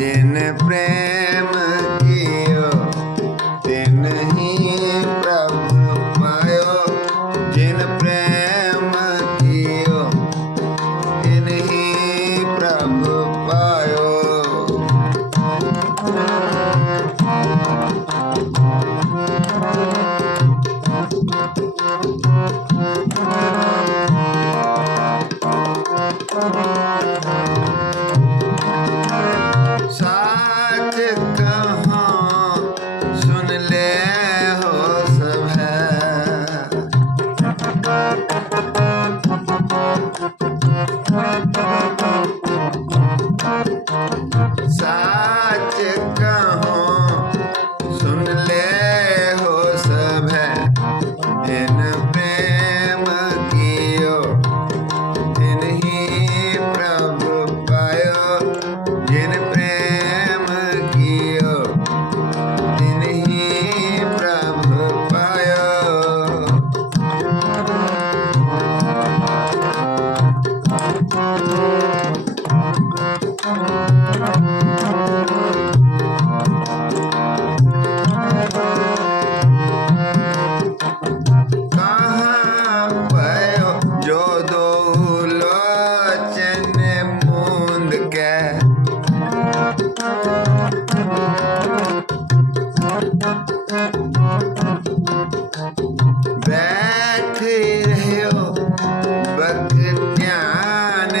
जिन प्रेम बैठे रहो बक ध्यान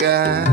guy.